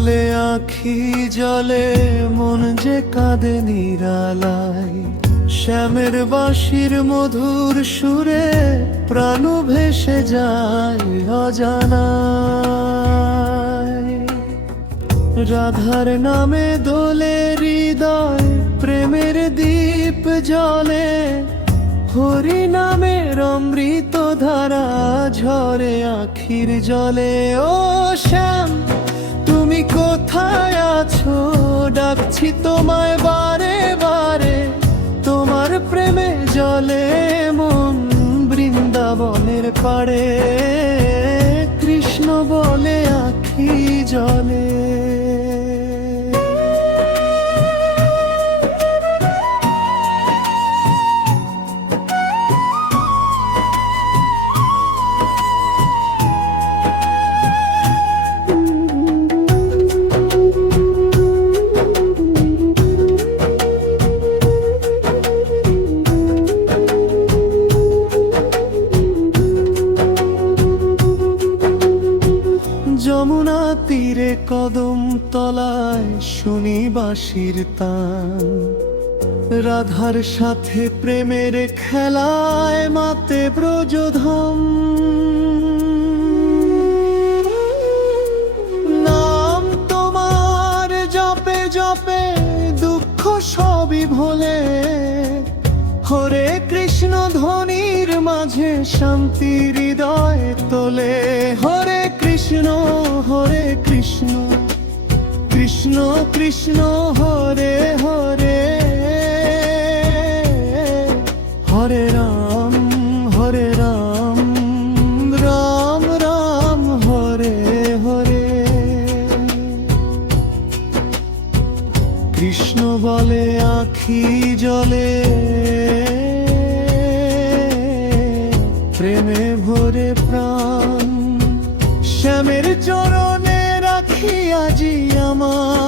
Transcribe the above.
বলে আখি জলে মন যে কাঁদে নিরালায়, শ্যামের বাঁশির মধুর সুরে প্রাণ ভেসে যায় অজানায়। রাধার নামে দোলে হৃদয়, প্রেমের দীপ জ্বলে, হরি নামের অমৃত ধারা ঝরে আখির জলে। ও শ্যাম, তুমি কোথায় আছো? ডাকছি তোমায় বারে বারে, তোমার প্রেমে জলে মন বৃন্দাবনের পাড়ে। কৃষ্ণ বলে আখি জলে। যমুনা তীরে কদম তলায় শুনি বাঁশির তান, রাধার সাথে প্রেমের খেলায় মাতে ব্রজধাম। নাম তোমার জপে জপে দুঃখ সবই ভোলে, হরে কৃষ্ণ ধ্বনির মাঝে শান্তি হৃদয় তোলে। হরে কৃষ্ণ কৃষ্ণ কৃষ্ণ হরে হরে, হরে রাম রাম রাম হরে হরে। কৃষ্ণ বলে আখি জলে, প্রেমে ভরে প্রাণ। শ্যামের চরণে রাখি আজি আমার